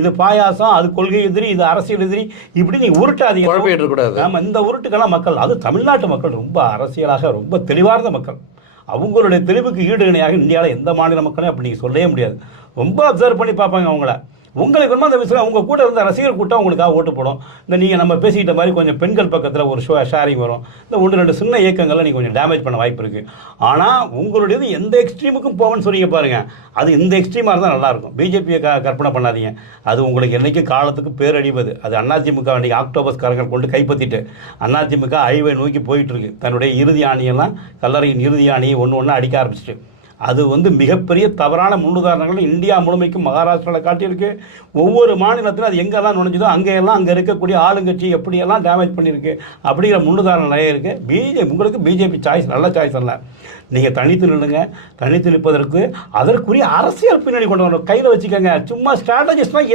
இது பாயாசம், அது கொள்கை எதிரி, இது அரசியல் எதிரி, இப்படி நீங்கள் உருட்டாதீங்க. குழப்பிடக்கூடாது. ஆமாம், இந்த உருட்டுக்கெல்லாம் மக்கள், அது தமிழ்நாட்டு மக்கள் ரொம்ப அரசியலாக ரொம்ப தெளிவார்ந்த மக்கள். அவங்களுடைய தெளிவுக்கு ஈடு இணையாக இந்தியாவில் எந்த மாநில மக்களையும் அப்படி நீங்கள் சொல்லவே முடியாது. ரொம்ப அப்சர்வ் பண்ணி பார்ப்பாங்க அவங்கள. உங்களுக்கு வேணுமா அந்த விஷயம், உங்கள் கூட இருந்த ரசிகர் கூட்டம் உங்களுக்காக ஓட்டு போடும். இந்த நீங்கள் நம்ம பேசிக்கிட்ட மாதிரி கொஞ்சம் பெண்கள் பக்கத்தில் ஒரு ஷேரிங் வரும். இந்த 1-2 சின்ன இயக்கங்களை நீங்கள் கொஞ்சம் டேமேஜ் பண்ண வாய்ப்பு இருக்குது. ஆனால் உங்களுடையது எந்த எக்ஸ்ட்ரீமுக்கும் போவேன்னு சொன்னீங்க பாருங்கள், அது இந்த எக்ஸ்ட்ரீமாக இருந்தால் நல்லாயிருக்கும். பிஜேபியை கற்பனை பண்ணாதீங்க. அது உங்களுக்கு என்றைக்கும் காலத்துக்கு பேரழிவது. அது அதிமுக அன்றைக்கி ஆக்டோபஸ்காரங்கள் கொண்டு கைப்பற்றிட்டு அதிமுக அழிவை நோக்கி போயிட்டுருக்கு. தன்னுடைய இறுதி ஆணியெல்லாம், கல்லறையின் இறுதி ஆணியை ஒன்று அடிக்க ஆரம்பிச்சிட்டு, அது மிகப்பெரிய தவறான முன்னுதாரணங்கள் இந்தியா முழுமைக்கும் மகாராஷ்டிராவில் காட்டியிருக்கு. ஒவ்வொரு மாநிலத்திலும் அது எங்கெல்லாம் நுழைஞ்சதோ அங்கெல்லாம் அங்கே இருக்கக்கூடிய ஆளுங்கட்சி எப்படியெல்லாம் டேமேஜ் பண்ணியிருக்கு அப்படிங்கிற முன்னுதாரணம் நிறைய இருக்குது. உங்களுக்கு பிஜேபி சாய்ஸ் நல்ல சாய்ஸ் அல்ல. நீங்கள் தனித்து நில்லுங்க. தனித்து நிற்பதற்கு அதற்குரிய அரசியல் பின்னணி கொண்டு வரணும். கையில் வச்சுக்கோங்க. சும்மா ஸ்ட்ராட்டஜிஸ்ட்னால் என்ன